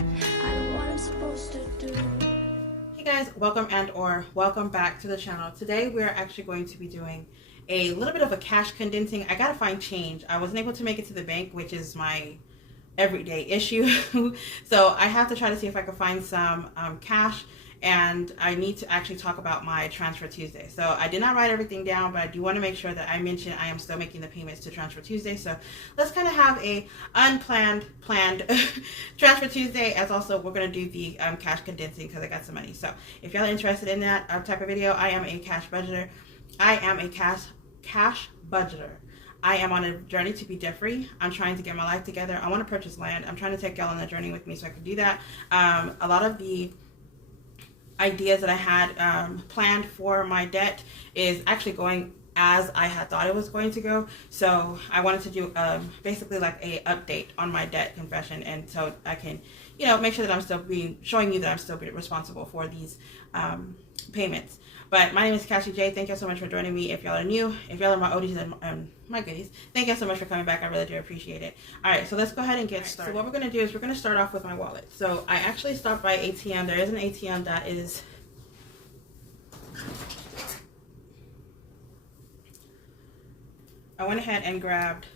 I know what I'm supposed to do. Hey guys, welcome welcome back to the channel. Today we're actually going to be doing a little bit of a cash condensing. I gotta find change. I wasn't able to make it to the bank, which is my everyday issue. So I have to try to see if I can find some cash, and I need to actually talk about my Transfer Tuesday. So I did not write everything down, but I do want to make sure that I mention I am still making the payments to Transfer Tuesday. So let's kind of have a planned Transfer Tuesday, as also we're going to do the cash condensing because I got some money. So if y'all are interested in that type of video, I am a cash budgeter. I am a cash budgeter. I am on a journey to be debt free. I'm trying to get my life together. I want to purchase land. I'm trying to take y'all on a journey with me so I can do that. A lot of the ideas that I had planned for my debt is actually going as I had thought it was going to go. So I wanted to do basically like a update on my debt confession, and so I can, you know, make sure that I'm still showing you that I'm still responsible for these payments. But my name is Cassie J. Thank you so much for joining me. If y'all are new, if y'all are my oldies and my goodies, thank you so much for coming back. I really do appreciate it. All right, so let's go ahead and get started. So what we're going to do is we're going to start off with my wallet. So I actually stopped by ATM. There is an ATM that is I went ahead and grabbed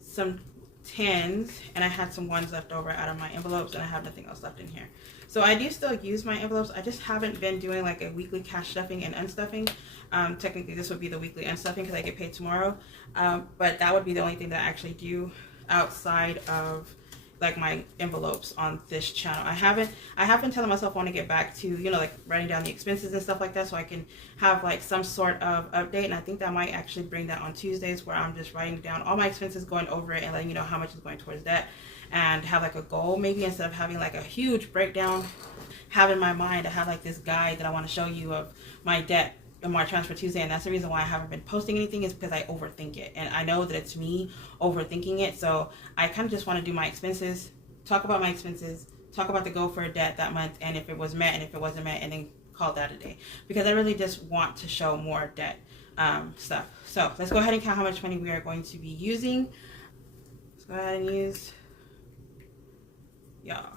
some 10s, and I had some ones left over out of my envelopes, and I have nothing else left in here. So I do still use my envelopes. I just haven't been doing like a weekly cash stuffing and unstuffing. Technically this would be the weekly unstuffing because I get paid tomorrow, but that would be the only thing that I actually do outside of like my envelopes on this channel. I have been telling myself I want to get back to, you know, like writing down the expenses and stuff like that, so I can have like some sort of update. And I think that might actually bring that on Tuesdays, where I'm just writing down all my expenses, going over it, and letting you know how much is going towards that, and have like a goal, maybe instead of having like a huge breakdown. Have in my mind, I have like this guide that I want to show you of my debt and my Transfer Tuesday, and that's the reason why I haven't been posting anything, is because I overthink it, and I know that it's me overthinking it. So I kind of just want to do my expenses, talk about my expenses, talk about the goal for a debt that month, and if it was met and if it wasn't met, and then call that a day, because I really just want to show more debt stuff. So let's go ahead and count how much money we are going to be using. Let's go ahead and use, y'all.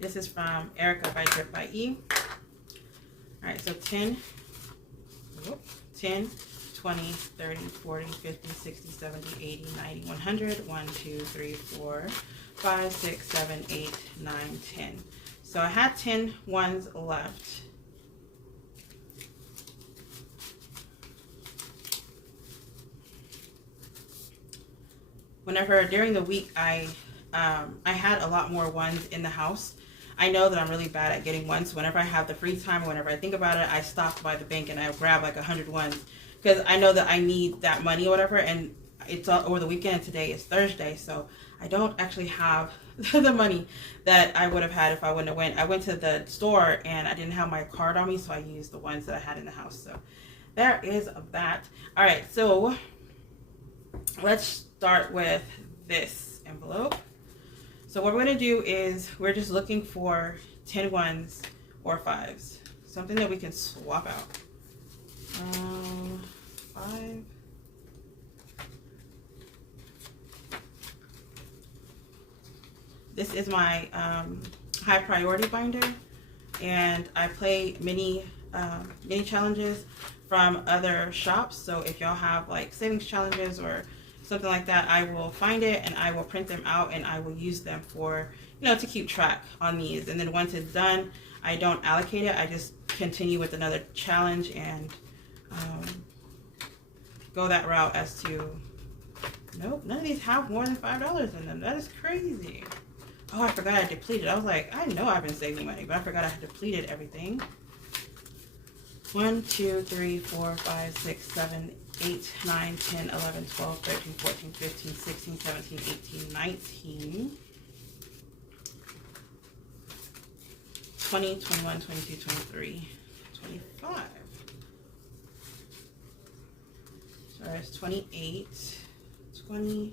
This is from Erica by Drip by E. All right, so 10, 20, 30, 40, 50, 60, 70, 80, 90, 100, 1, 2, 3, 4, 5, 6, 7, 8, 9, 10. So I had 10 ones left. Whenever during the week I had a lot more ones in the house. I know that I'm really bad at getting ones. So whenever I have the free time, or whenever I think about it, I stop by the bank and I grab like 100 ones, because I know that I need that money or whatever. And it's over the weekend, and today is Thursday, so I don't actually have the money that I would have had if I wouldn't have went. I went to the store and I didn't have my card on me, so I used the ones that I had in the house. So there is that. All right, so let's start with this envelope. So what we're going to do is we're just looking for 10 ones or 5s. Something that we can swap out. 5. This is my high priority binder, and I play mini challenges from other shops. So if y'all have like savings challenges or something like that, I will find it and I will print them out, and I will use them for, you know, to keep track on these. And then once it's done, I don't allocate it. I just continue with another challenge and go that route as to, nope, none of these have more than $5 in them. That is crazy. Oh, I forgot I depleted. I was like, I know I've been saving money, but I forgot I had depleted everything. 1, 2, 3, 4, 5, 6, 7, 8, 9, 10, 11, 12, 13, 14, 15, 16, 17, 18, 19, 20, 21, 22, 23, 25. So there's 28, 20,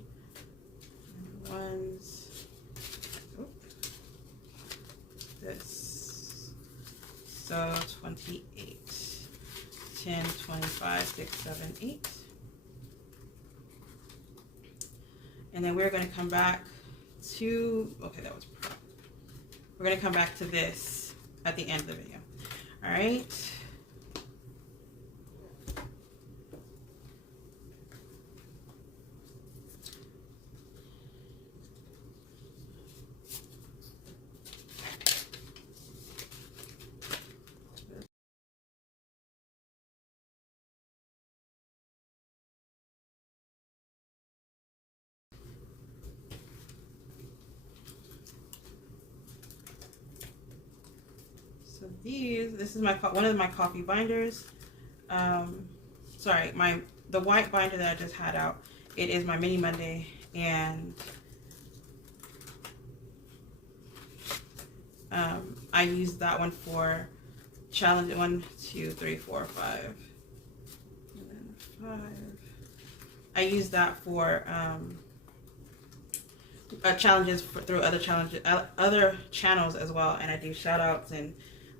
ones, this, so 28, 10, 25, 6, 7, 8, And then we're going to come back to, okay, that was prep. We're going to come back to this at the end of the video. All right. So this is one of my coffee binders. Sorry, the white binder that I just had out. It is my Mini Monday, and I used that one for challenge 1, 2, 3, 4, 5, and then 5. I used that for challenges through other channels as well, and I do shout outs, and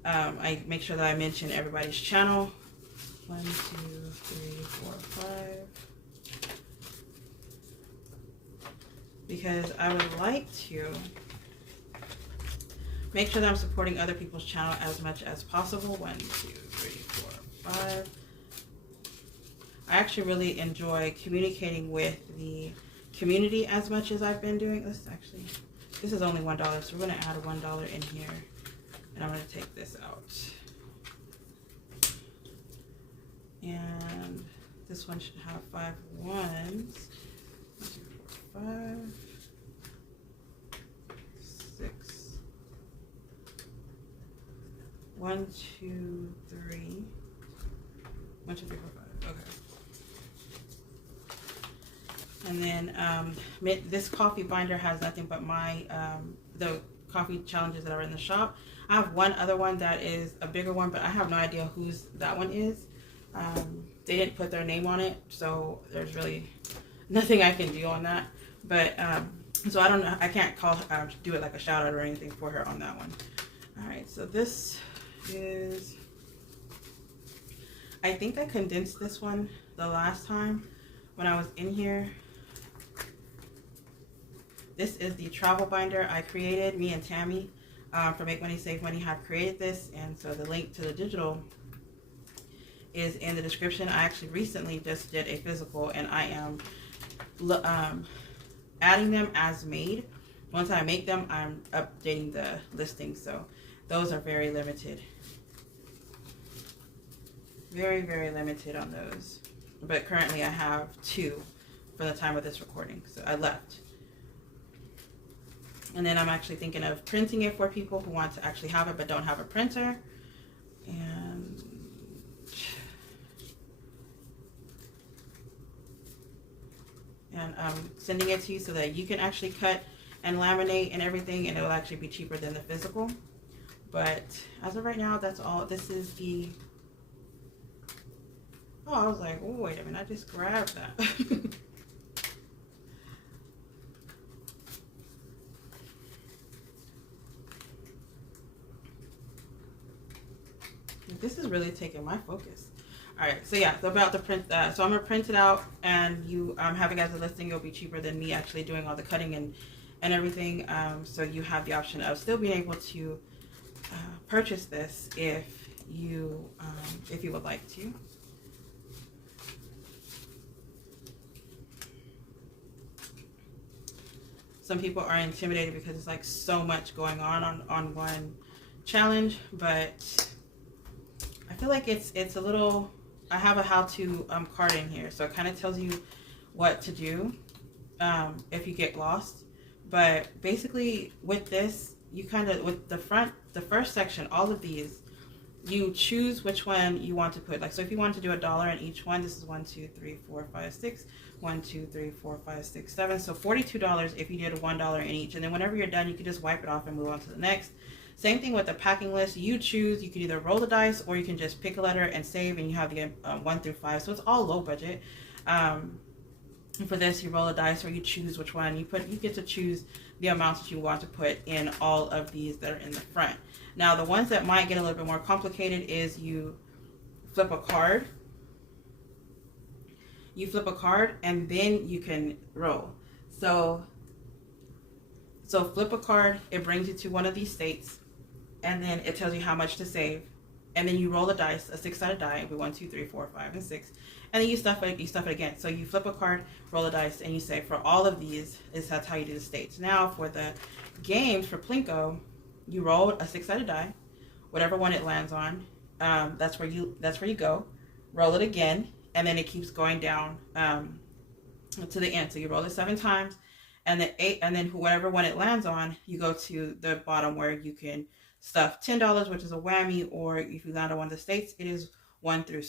I make sure that I mention everybody's channel. 1, 2, 3, 4, 5, because I would like to make sure that I'm supporting other people's channel as much as possible. 1, 2, 3, 4, 5. I actually really enjoy communicating with the community as much as I've been doing. This is only $1, so we're going to add $1 in here, and I'm going to take this out. And this one should have 5 ones. 1, 2, 4, 5, 6. 1, 2, 3. 1, 2, 3, 4, 5. Okay. And then this coffee binder has nothing but my the coffee challenges that are in the shop. I have one other one that is a bigger one, but I have no idea whose that one is. They didn't put their name on it, so there's really nothing I can do on that. But so I don't know. I can't do it like a shout out or anything for her on that one. All right. So this is. I think I condensed this one the last time when I was in here. This is the travel binder I created. Me and Tammy for Make Money Save Money have created this, and so the link to the digital is in the description. I actually recently just did a physical, and I am adding them as made. Once I make them, I'm updating the listing, so those are very limited. Very, very limited on those. But currently I have 2 for the time of this recording, so I left. And then I'm actually thinking of printing it for people who want to actually have it but don't have a printer. And I'm sending it to you so that you can actually cut and laminate and everything, and it will actually be cheaper than the physical. But as of right now, that's all. This is the... Oh, I was like, oh, wait a minute, I just grabbed that. This is really taking my focus. All right, so yeah, so about to print that. So I'm gonna print it out, and you have it as a listing. It'll be cheaper than me actually doing all the cutting and everything. So you have the option of still being able to purchase this if you would like to. Some people are intimidated because it's like so much going on one challenge, but I feel like it's a little. I have a how-to card in here, so it kind of tells you what to do if you get lost. But basically, with this, you kind of with the first section, all of these, you choose which one you want to put. Like, so if you want to do $1 in each one, this is 1, 2, 3, 4, 5, 6. 1, 2, 3, 4, 5, 6, 7. So $42 if you did $1 in each. And then whenever you're done, you can just wipe it off and move on to the next. Same thing with the packing list. You choose. You can either roll the dice, or you can just pick a letter and save, and you have the 1 through 5. So it's all low budget. For this, you roll a dice, or you choose which one you put. You get to choose the amounts that you want to put in all of these that are in the front. Now, the ones that might get a little bit more complicated is you flip a card. You flip a card, and then you can roll. So flip a card, it brings you to one of these states, and then it tells you how much to save. And then you roll a dice, a 6-sided die, it'll be 1, 2, 3, 4, 5, and 6. And then you stuff it again. So you flip a card, roll a dice, and you say for all of these, that's how you do the states. Now for the games, for Plinko, you roll a 6-sided die, whatever one it lands on, that's where you go. Roll it again, and then it keeps going down to the end. So you roll it 7 times, and then 8, and then whatever one it lands on, you go to the bottom where you can stuff $10, which is a whammy, or if you land on one of the states, it is 1 through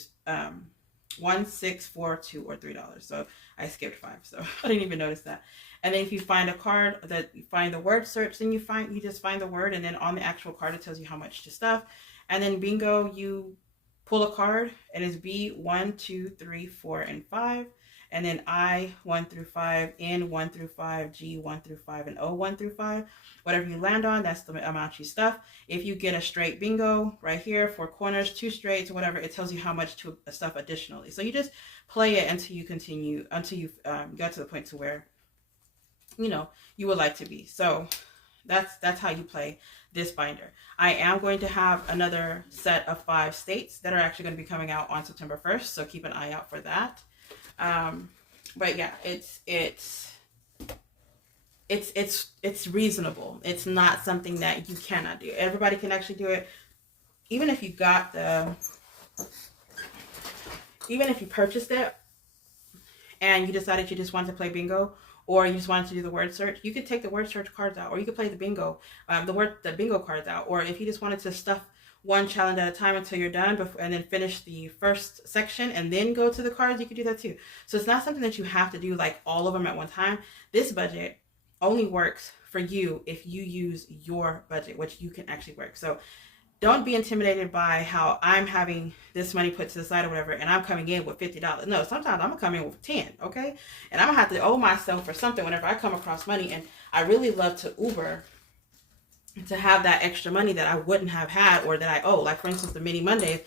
1, 6, 4, 2, or $3. So I skipped 5, so I didn't even notice that. And then if you find a card that you find the word search, then you just find the word, and then on the actual card it tells you how much to stuff. And then bingo, you pull a card, and it's B 1, 2, 3, 4, and 5. And then I 1 through 5, N 1 through 5, G 1 through 5, and O 1 through 5. Whatever you land on, that's the amount you stuff. If you get a straight bingo right here, 4 corners, 2 straights, or whatever, it tells you how much to stuff additionally. So you just play it until you get to the point to where you would like to be. So that's how you play this binder. I am going to have another set of 5 states that are actually going to be coming out on September 1st. So keep an eye out for that. But yeah, it's reasonable. It's not something that you cannot do. Everybody can actually do it. Even if you purchased it and you decided you just wanted to play bingo, or you just wanted to do the word search, you could take the word search cards out, or you could play the bingo cards out. Or if you just wanted to stuff one challenge at a time until you're done, and then finish the first section and then go to the cards, you could do that too. So it's not something that you have to do like all of them at one time. This budget only works for you if you use your budget, which you can actually work. So don't be intimidated by how I'm having this money put to the side or whatever, and I'm coming in with $50. No, sometimes I'm gonna come in with 10, okay? And I'm gonna have to owe myself for something whenever I come across money. And I really love to Uber to have that extra money that I wouldn't have had, or that I owe. Like for instance, the mini Mondays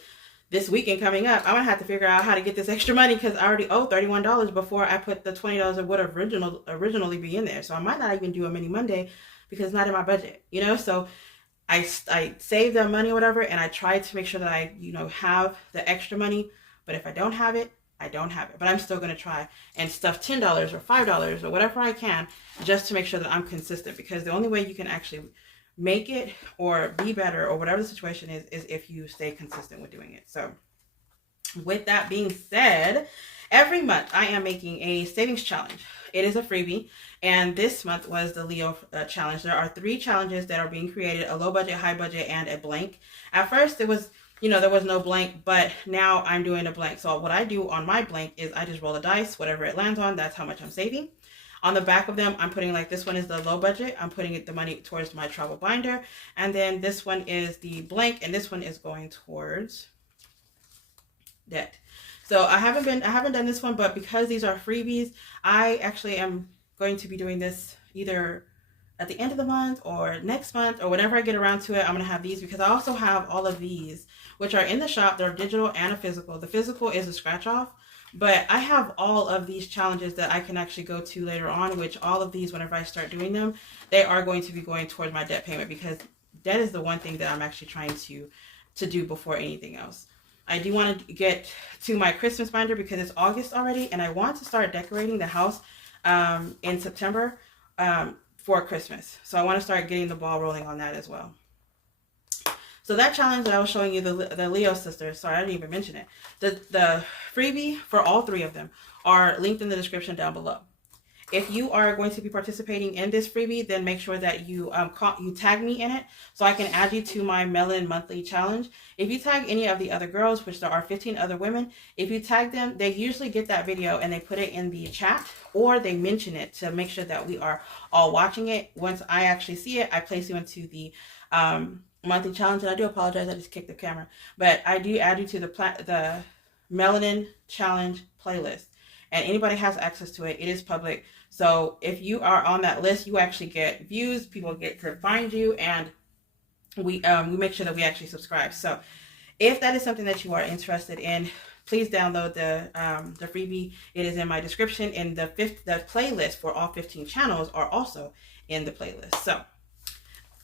this weekend coming up, I'm gonna have to figure out how to get this extra money because I already owe $31 before I put the $20 that would have originally be in there. So I might not even do a mini Monday because it's not in my budget, So I save the money or whatever, and I try to make sure that I, have the extra money. But if I don't have it, I don't have it. But I'm still going to try and stuff $10 or $5 or whatever I can, just to make sure that I'm consistent. Because the only way you can actually make it or be better or whatever the situation is if you stay consistent with doing it. So with that being said, every month I am making a savings challenge. It is a freebie, and this month was the Leo challenge. There are 3 challenges that are being created: a low budget, high budget, and a blank. At first it was, there was no blank, but now I'm doing a blank. So what I do on my blank is I just roll a dice, whatever it lands on, that's how much I'm saving. On the back of them, I'm putting, like, this one is the low budget. I'm putting the money towards my travel binder. And then this one is the blank, and this one is going towards debt. So I haven't done this one, but because these are freebies, I actually am going to be doing this either at the end of the month or next month or whenever I get around to it. I'm going to have these because I also have all of these, which are in the shop. They're digital and a physical. The physical is a scratch off, but I have all of these challenges that I can actually go to later on, which all of these, whenever I start doing them, they are going to be going towards my debt payment, because debt is the one thing that I'm actually trying to do before anything else. I do want to get to my Christmas binder because it's August already, and I want to start decorating the house in September for Christmas. So I want to start getting the ball rolling on that as well. So that challenge that I was showing you, the Leo sisters, sorry, I didn't even mention it. The freebie for all 3 of them are linked in the description down below. If you are going to be participating in this freebie, then make sure that you tag me in it so I can add you to my Melon Monthly Challenge. If you tag any of the other girls, which there are 15 other women, if you tag them, they usually get that video and they put it in the chat, or they mention it to make sure that we are all watching it. Once I actually see it, I place you into the monthly challenge. And I do apologize, I just kicked the camera. But I do add you to the Melanin Challenge playlist. And anybody has access to it. It is public. So if you are on that list, you actually get views. People get to find you, and we make sure that we actually subscribe. So if that is something that you are interested in, please download the freebie. It is in my description, and the playlist for all 15 channels are also in the playlist. So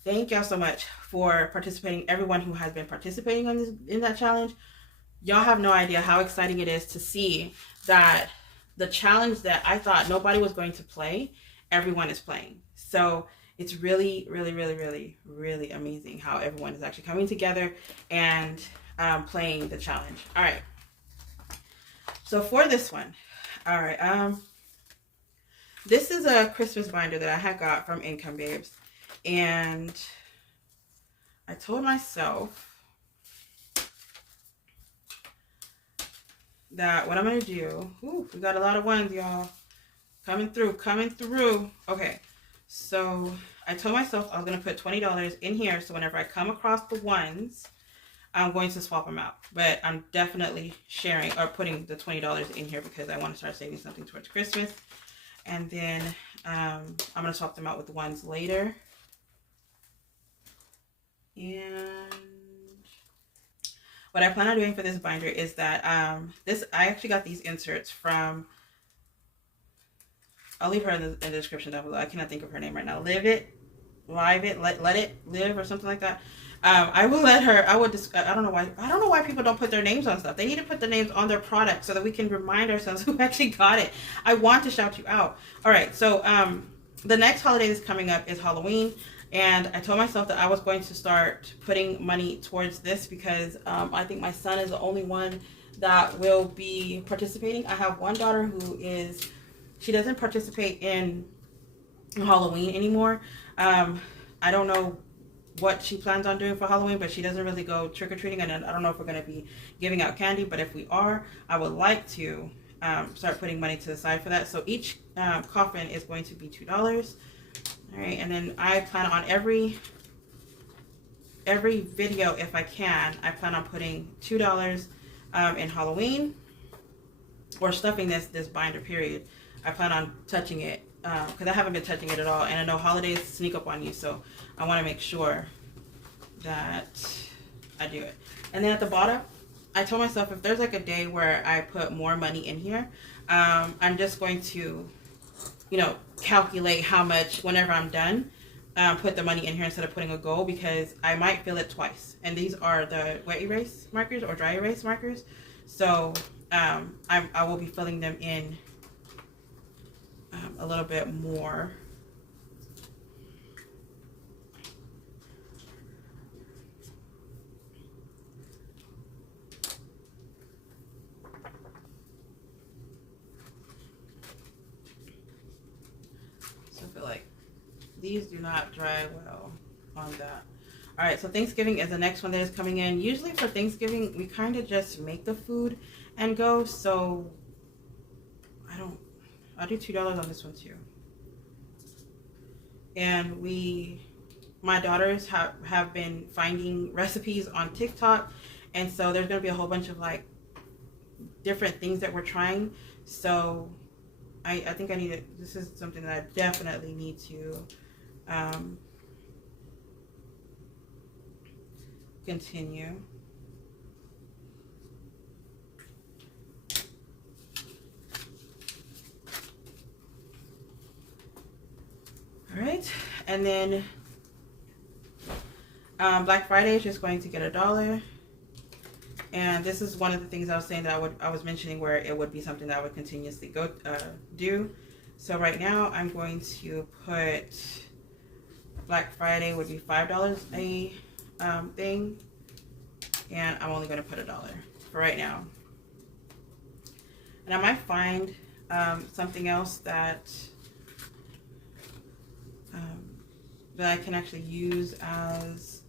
thank y'all so much for participating. Everyone who has been participating in that challenge, y'all have no idea how exciting it is to see that the challenge that I thought nobody was going to play, everyone is playing. So it's really, really, really, really, really amazing how everyone is actually coming together and playing the challenge. All right. So for this one, all right, this is a Christmas binder that I had got from Income Babes, and I told myself that what I'm gonna do. Ooh, we got a lot of ones, y'all, coming through. Okay, so I told myself I was gonna put $20 in here, so whenever I come across the ones, I'm going to swap them out. But I'm definitely sharing or putting the $20 in here because I want to start saving something towards Christmas. And then I'm going to swap them out with the ones later. And what I plan on doing for this binder is that I actually got these inserts from, I'll leave her in the description down below. I cannot think of her name right now. Let it live or something like that. I will let her. I don't know why people don't put their names on stuff. They need to put the names on their product so that we can remind ourselves who actually got it. I want to shout you out. All right, so the next holiday that's coming up is Halloween, and I told myself that I was going to start putting money towards this because I think my son is the only one that will be participating. I have one daughter who she doesn't participate in Halloween anymore. I don't know what she plans on doing for Halloween, but she doesn't really go trick-or-treating, and I don't know if we're going to be giving out candy, but if we are, I would like to start putting money to the side for that. So each coffin is going to be $2. All right, and then I plan on every video, if I can, I plan on putting $2 in Halloween, or stuffing this binder, period. I plan on touching it because I haven't been touching it at all, and I know holidays sneak up on you, so I want to make sure that I do it. And then at the bottom, I told myself if there's like a day where I put more money in here, I'm just going to, calculate how much whenever I'm done, put the money in here instead of putting a goal, because I might fill it twice. And these are the wet erase markers or dry erase markers, so I will be filling them in a little bit more. So I feel like these do not dry well on that. All right, so Thanksgiving is the next one that is coming in. Usually for Thanksgiving, we kind of just make the food and go, so I'll do $2 on this one too. And my daughters have been finding recipes on TikTok, and so there's going to be a whole bunch of like different things that we're trying. So I think this is something that I definitely need to continue. All right, and then Black Friday is just going to get $1, and this is one of the things I was saying that I was mentioning where it would be something that I would continuously do. So right now I'm going to put Black Friday would be $5 a thing, and I'm only going to put $1 for right now. And I might find something else that I can actually use as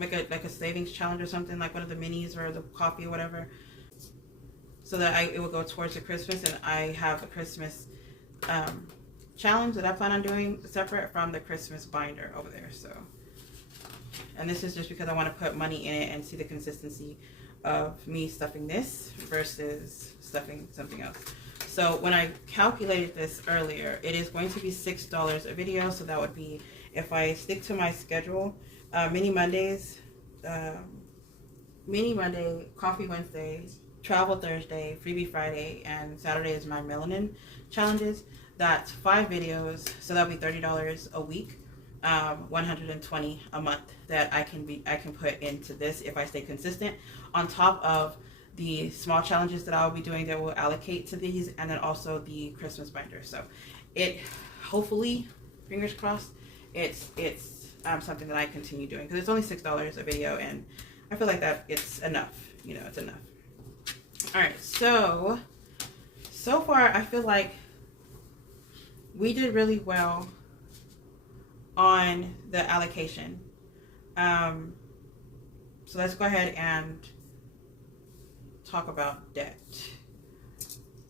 like a savings challenge or something, like one of the minis or the coffee or whatever, so that it will go towards the Christmas, and I have a Christmas challenge that I plan on doing separate from the Christmas binder over there. So, and this is just because I want to put money in it and see the consistency of me stuffing this versus stuffing something else. So when I calculated this earlier, it is going to be $6 a video. So that would be, if I stick to my schedule, mini Mondays, Mini Monday, Coffee Wednesday, Travel Thursday, Freebie Friday, and Saturday is my melanin challenges. That's 5 videos, so that'll be $30 a week, 120 a month that I can put into this if I stay consistent. On top of the small challenges that I'll be doing that will allocate to these, and then also the Christmas binder. So it hopefully, fingers crossed, it's something that I continue doing because it's only $6 a video, and I feel like that it's enough. You know, it's enough. All right, so far I feel like we did really well on the allocation. So let's go ahead and talk about debt.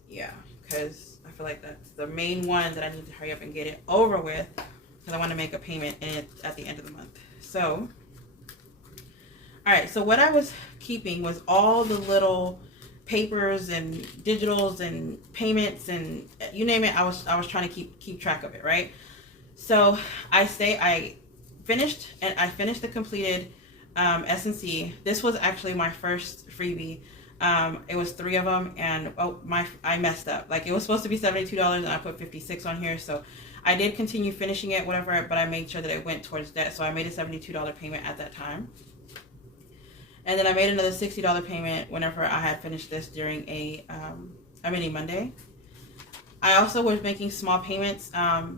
Yeah, because I feel like that's the main one that I need to hurry up and get it over with because I want to make a payment at the end of the month. So, all right, so what I was keeping was all the little papers and digitals and payments and you name it. I was trying to keep track of it, right? So I finished the completed S&C. This was actually my first freebie. It was 3 of them, and I messed up. Like, it was supposed to be $72 and I put 56 on here. So I did continue finishing it, whatever, but I made sure that it went towards debt. So I made a $72 payment at that time. And then I made another $60 payment whenever I had finished this during a mini Monday. I also was making small payments.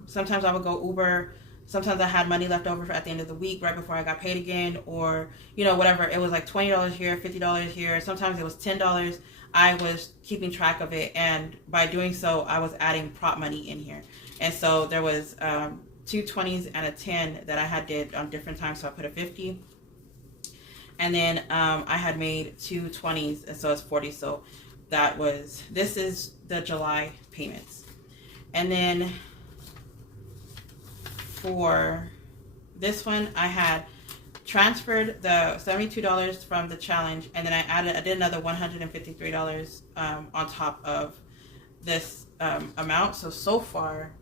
Sometimes I would go Uber. Sometimes I had money left over at the end of the week right before I got paid again, or, you know, whatever. It was like $20 here, $50 here. Sometimes it was $10. I was keeping track of it, and by doing so, I was adding prop money in here. And so there was 2 20s and a 10 that I had did on different times, so I put a 50. And then I had made 2 20s, and so it's 40. So this is the July payments. And then for this one, I had transferred the $72 from the challenge, and then I did another $153 on top of this amount. So far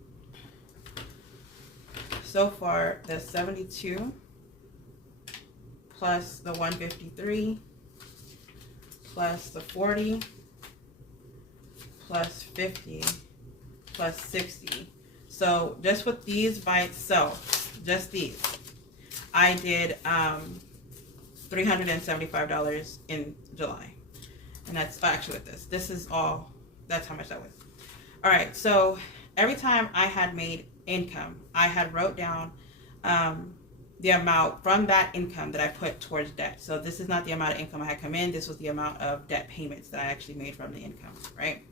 the 72 plus the 153 plus the 40 plus 50 plus 60. So just with these by itself, just these, I did $375 in July. And that's actually with this. This is all, that's how much that was. All right, so every time I had made income, I had wrote down the amount from that income that I put towards debt. So this is not the amount of income I had come in. This was the amount of debt payments that I actually made from the income, right?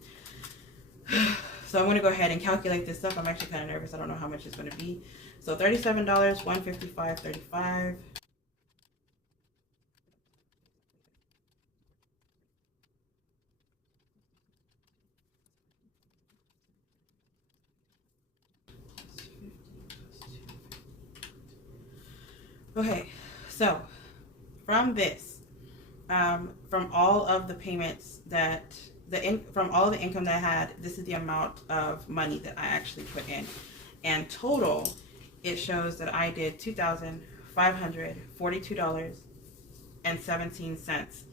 So I'm going to go ahead and calculate this up. I'm actually kind of nervous. I don't know how much it's going to be. So $37, $155.35. Okay, so from this, from all of the payments that from all of the income that I had, this is the amount of money that I actually put in. And total, it shows that I did $2,542.17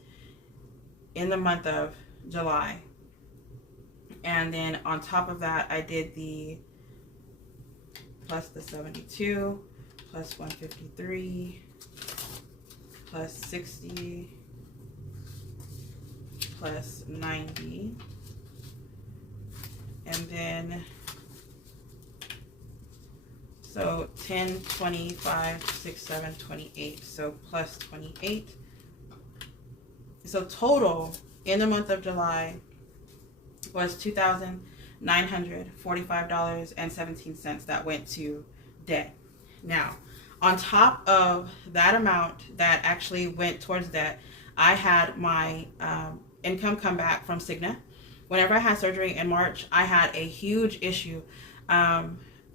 in the month of July. And then on top of that, I did the plus the 72 plus 153 plus 60 plus 90, and then so 10, 25, 6, 7, 28, so plus 28. So total in the month of July was $2,945.17 that went to debt. Now, on top of that amount that actually went towards debt, I had my income come back from Cigna. Whenever I had surgery in March, I had a huge issue. I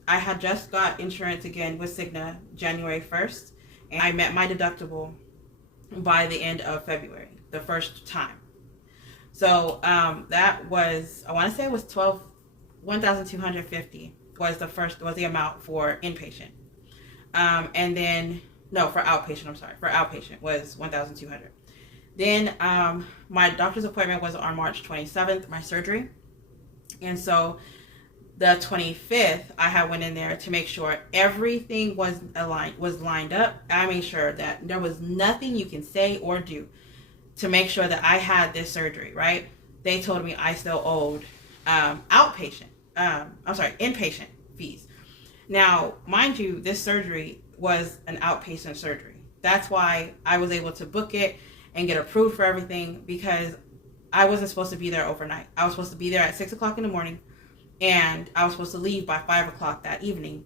had just got insurance again with Cigna January 1st, and I met my deductible by the end of February, the first time. So that was, I want to say it was $1,250 was the amount for inpatient. And then, no, for outpatient, I'm sorry, for outpatient was $1,200. Then my doctor's appointment was on March 27th, my surgery. And so the 25th, I had went in there to make sure everything was lined up. I made sure that there was nothing you can say or do to make sure that I had this surgery, right? They told me I still owed inpatient fees. Now, mind you, this surgery was an outpatient surgery. That's why I was able to book it and get approved for everything, because I wasn't supposed to be there overnight. I was supposed to be there at 6 o'clock in the morning, and I was supposed to leave by 5 o'clock that evening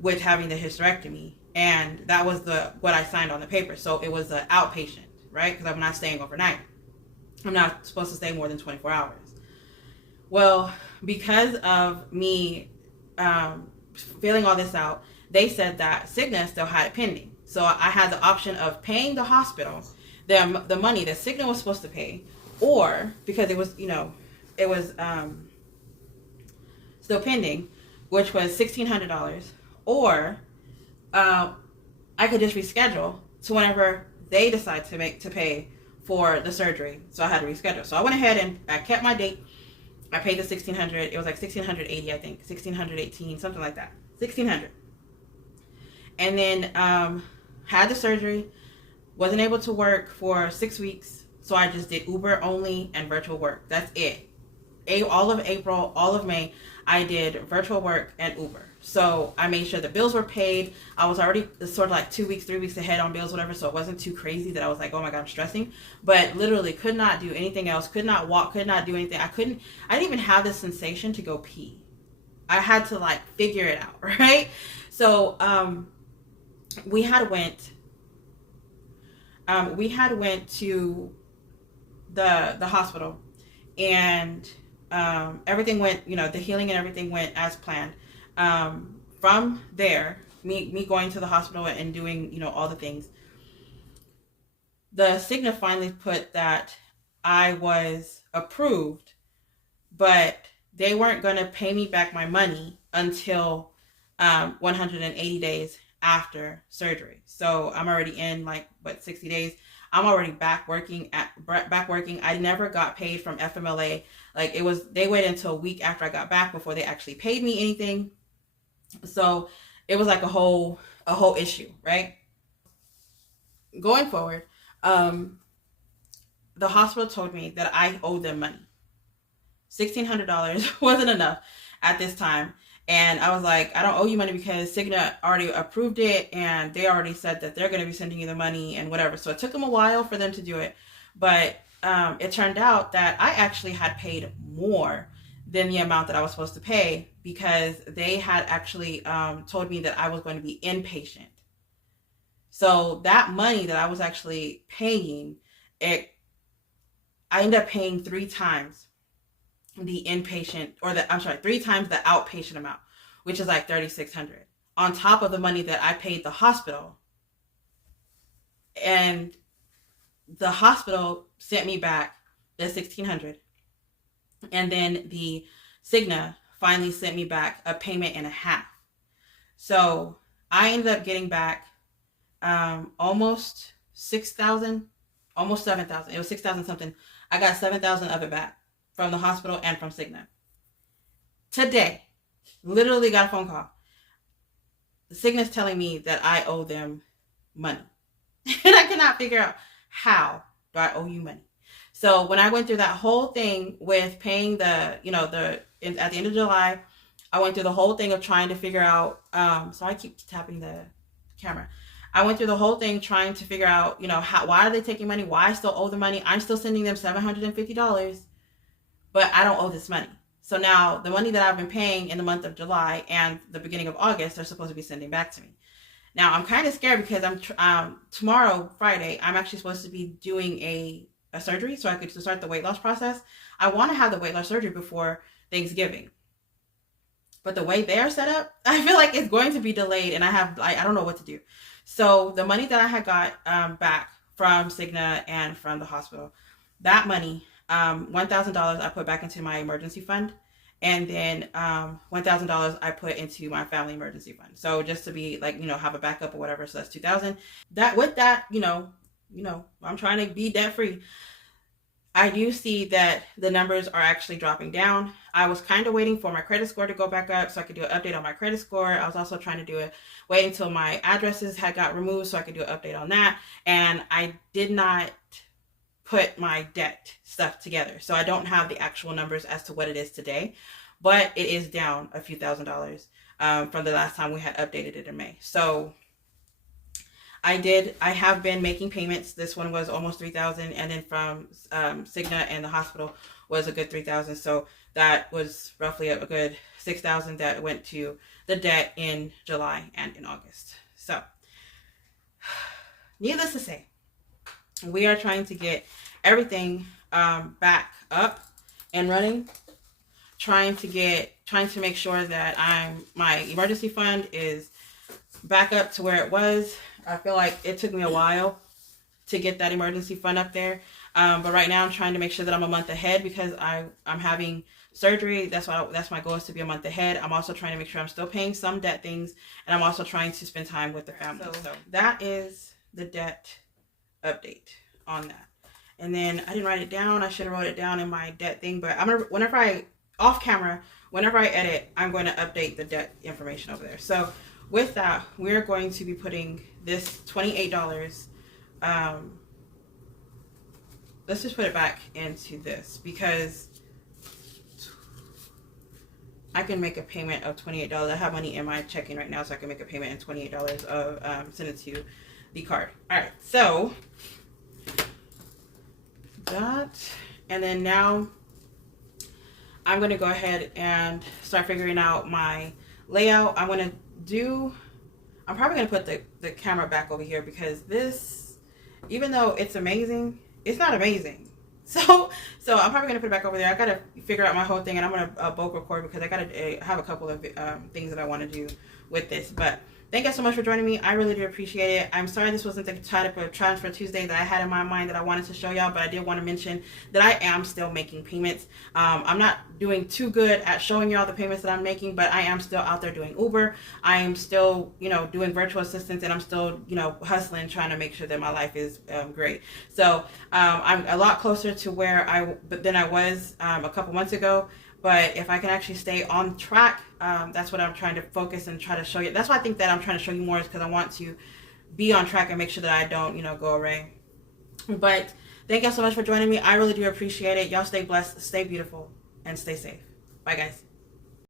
with having the hysterectomy. And that was what I signed on the paper. So it was an outpatient, right? Because I'm not staying overnight. I'm not supposed to stay more than 24 hours. Well, because of me filling all this out, they said that Cigna still had it pending. So I had the option of paying the hospital the money that Cigna was supposed to pay, or because it was, still pending, which was $1,600, or I could just reschedule to whenever they decide to pay for the surgery. So I had to reschedule. So I went ahead and I kept my date. I paid the $1,600. It was like $1,680, I think, $1,618, something like that, $1,600. And then had the surgery. Wasn't able to work for 6 weeks, so I just did Uber only and virtual work. That's it. All of April, all of May, I did virtual work and Uber. So I made sure the bills were paid. I was already sort of like 2 weeks, 3 weeks ahead on bills, whatever, so it wasn't too crazy that I was like, oh my God, I'm stressing. But literally could not do anything else, could not walk, could not do anything. I didn't even have the sensation to go pee. I had to like figure it out, right? So we had went to the hospital, and everything went, the healing and everything went as planned. From there, me going to the hospital and doing, all the things, the Cigna finally put that I was approved, but they weren't going to pay me back my money until 180 days after surgery. So I'm already in 60 days. I'm already back working. I never got paid from FMLA. They waited until a week after I got back before they actually paid me anything. So it was like a whole issue, right? Going forward, the hospital told me that I owed them money. $1,600 wasn't enough at this time. And I was like, I don't owe you money because Cigna already approved it, and they already said that they're going to be sending you the money and whatever. So it took them a while for them to do it. But it turned out that I actually had paid more than the amount that I was supposed to pay, because they had actually told me that I was going to be inpatient. So that money that I was actually paying, I ended up paying 3 times the inpatient, 3 times the outpatient amount, which is like $3,600 on top of the money that I paid the hospital. And the hospital sent me back the $1,600, and then the Cigna finally sent me back a payment and a half. So I ended up getting back almost $6,000, almost $7,000. It was $6,000 something. I got $7,000 of it back from the hospital and from Cigna. Today, literally got a phone call. The Cigna's telling me that I owe them money. And I cannot figure out, how do I owe you money? So when I went through that whole thing with paying at the end of July, I went through the whole thing of trying to figure out, so I keep tapping the camera. I went through the whole thing trying to figure out, why are they taking money? Why I still owe the money? I'm still sending them $750, but I don't owe this money. So now the money that I've been paying in the month of July and the beginning of August, they're supposed to be sending back to me. Now I'm kind of scared because tomorrow, Friday, I'm actually supposed to be doing a surgery so I could start the weight loss process. I want to have the weight loss surgery before Thanksgiving. But the way they're set up, I feel like it's going to be delayed, and I don't know what to do. So the money that I had got back from Cigna and from the hospital, that money, $1,000 I put back into my emergency fund, and then $1,000 I put into my family emergency fund. So just to be have a backup or whatever. So that's $2,000. That with that, I'm trying to be debt free. I do see that the numbers are actually dropping down. I was kind of waiting for my credit score to go back up so I could do an update on my credit score. I was also trying to wait until my addresses had got removed so I could do an update on that. And I did not put my debt stuff together. So I don't have the actual numbers as to what it is today, but it is down a few $1,000s from the last time we had updated it in May. So I have been making payments. This one was almost $3,000, and then from Cigna and the hospital was a good $3,000. So that was roughly a good $6,000 that went to the debt in July and in August. So needless to say, we are trying to get everything back up and running. Trying to make sure that my emergency fund is back up to where it was. I feel like it took me a while to get that emergency fund up there. But right now I'm trying to make sure that I'm a month ahead because I'm having surgery. That's my goal, is to be a month ahead. I'm also trying to make sure I'm still paying some debt things, and I'm also trying to spend time with the family. So that is the debt update on that. And then I didn't write it down. I should have wrote it down in my debt thing, but whenever I edit, I'm going to update the debt information over there. So with that, we're going to be putting this $28. Let's just put it back into this because I can make a payment of $28. I have money in my checking right now, so I can make a payment in $28 of send it to the card. All right, so that, and then now I'm going to go ahead and start figuring out my layout. I'm probably going to put the camera back over here because this, even though it's amazing, it's not amazing. So I'm probably going to put it back over there. I got to figure out my whole thing, and I'm going to bulk record because I got to have a couple of things that I want to do with this. But thank you so much for joining me. I really do appreciate it. I'm sorry this wasn't the type of Transfer Tuesday that I had in my mind that I wanted to show y'all, but I did want to mention that I am still making payments. I'm not doing too good at showing y'all the payments that I'm making, but I am still out there doing Uber. I am still, doing virtual assistants, and I'm still, hustling, trying to make sure that my life is great. So I'm a lot closer to where than I was a couple months ago. But if I can actually stay on track, that's what I'm trying to focus and try to show you. That's why I think that I'm trying to show you more, is because I want to be on track and make sure that I don't, go away. But thank y'all so much for joining me. I really do appreciate it. Y'all stay blessed, stay beautiful, and stay safe. Bye, guys.